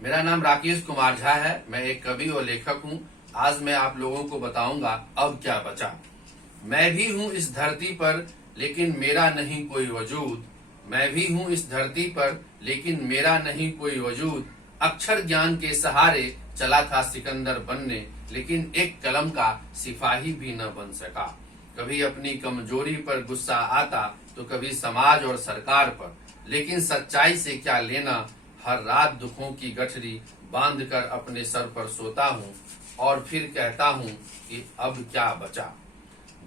मेरा नाम राकेश कुमार झा है। मैं एक कवि और लेखक हूँ। आज मैं आप लोगों को बताऊंगा अब क्या बचा। मैं भी हूँ इस धरती पर लेकिन मेरा नहीं कोई वजूद। मैं भी हूँ इस धरती पर लेकिन मेरा नहीं कोई वजूद। अक्षर ज्ञान के सहारे चला था सिकंदर बनने, लेकिन एक कलम का सिपाही भी न बन सका। कभी अपनी कमजोरी पर गुस्सा आता तो कभी समाज और सरकार पर, लेकिन सच्चाई से क्या लेना। हर रात दुखों की गठरी बांध कर अपने सर पर सोता हूँ और फिर कहता हूँ कि अब क्या बचा।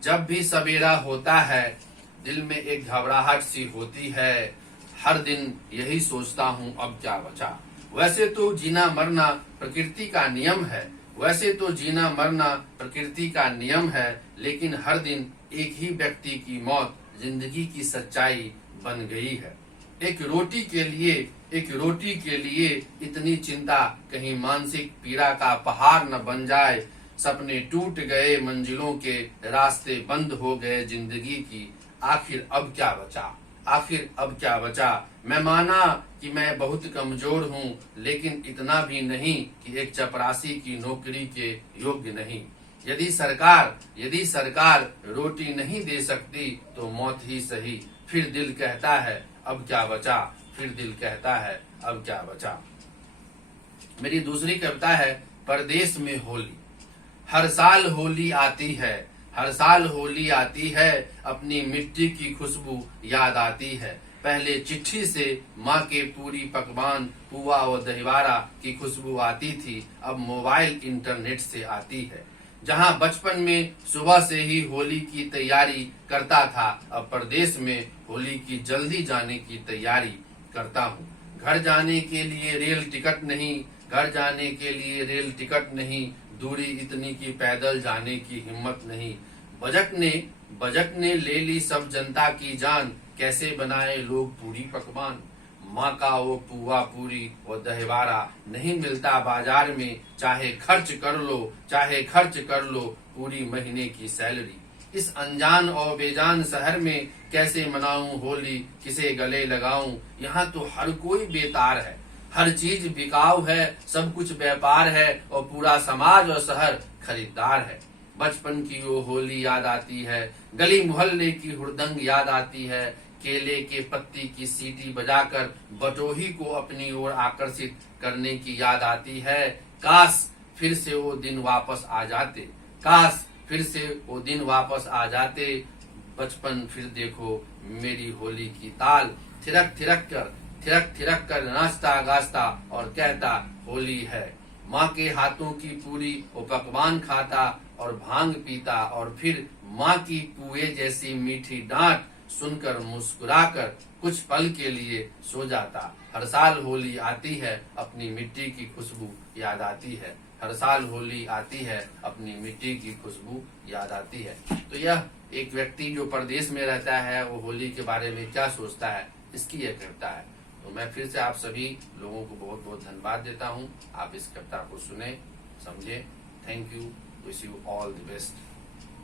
जब भी सवेरा होता है दिल में एक घबराहट सी होती है। हर दिन यही सोचता हूँ अब क्या बचा। वैसे तो जीना मरना प्रकृति का नियम है, वैसे तो जीना मरना प्रकृति का नियम है, लेकिन हर दिन एक ही व्यक्ति की मौत जिंदगी की सच्चाई बन गई है। एक रोटी के लिए इतनी चिंता, कहीं मानसिक पीड़ा का पहाड़ न बन जाए। सपने टूट गए, मंजिलों के रास्ते बंद हो गए जिंदगी की। आखिर अब क्या बचा, आखिर अब क्या बचा। मैं माना कि मैं बहुत कमजोर हूँ, लेकिन इतना भी नहीं कि एक चपरासी की नौकरी के योग्य नहीं। यदि सरकार रोटी नहीं दे सकती तो मौत ही सही। फिर दिल कहता है अब क्या बचा, फिर दिल कहता है अब क्या बचा। मेरी दूसरी कविता है परदेश में होली। हर साल होली आती है, हर साल होली आती है, अपनी मिट्टी की खुशबू याद आती है। पहले चिट्ठी से माँ के पूरी पकवान, पुआ और दहीवारा की खुशबू आती थी, अब मोबाइल इंटरनेट से आती है। जहाँ बचपन में सुबह से ही होली की तैयारी करता था, अब परदेश में होली की जल्दी जाने की तैयारी करता हूँ। घर जाने के लिए रेल टिकट नहीं, घर जाने के लिए रेल टिकट नहीं, दूरी इतनी की पैदल जाने की हिम्मत नहीं। बजट ने ले ली सब जनता की जान, कैसे बनाए लोग पूरी पकवान। माँ का वो पुआ पूरी और दहीवारा नहीं मिलता बाजार में, चाहे खर्च कर लो पूरी महीने की सैलरी। इस अनजान और बेजान शहर में कैसे मनाऊं होली, किसे गले लगाऊं। यहाँ तो हर कोई बेतार है, हर चीज बिकाऊ है, सब कुछ व्यापार है और पूरा समाज और शहर खरीदार है। बचपन की वो होली याद आती है, गली मोहल्ले की हुड़दंग याद आती है। केले के पत्ती की सीटी बजाकर बटोही को अपनी ओर आकर्षित करने की याद आती है। काश फिर से वो दिन वापस आ जाते, काश फिर से वो दिन वापस आ जाते। बचपन फिर देखो मेरी होली की ताल, थिरक कर नाचता गाजता और कहता होली है। माँ के हाथों की पूरी वो पकवान खाता और भांग पीता, और फिर माँ की पुए जैसी मीठी डांट सुनकर मुस्कुराकर कुछ पल के लिए सो जाता। हर साल होली आती है, अपनी मिट्टी की खुशबू याद आती है। हर साल होली आती है, अपनी मिट्टी की खुशबू याद आती है। तो यह एक व्यक्ति जो परदेश में रहता है वो होली के बारे में क्या सोचता है, इसकी यह कविता है। तो मैं फिर से आप सभी लोगों को बहुत बहुत धन्यवाद देता हूँ। आप इस कविता को सुने, समझे। Thank you, wish you all the best.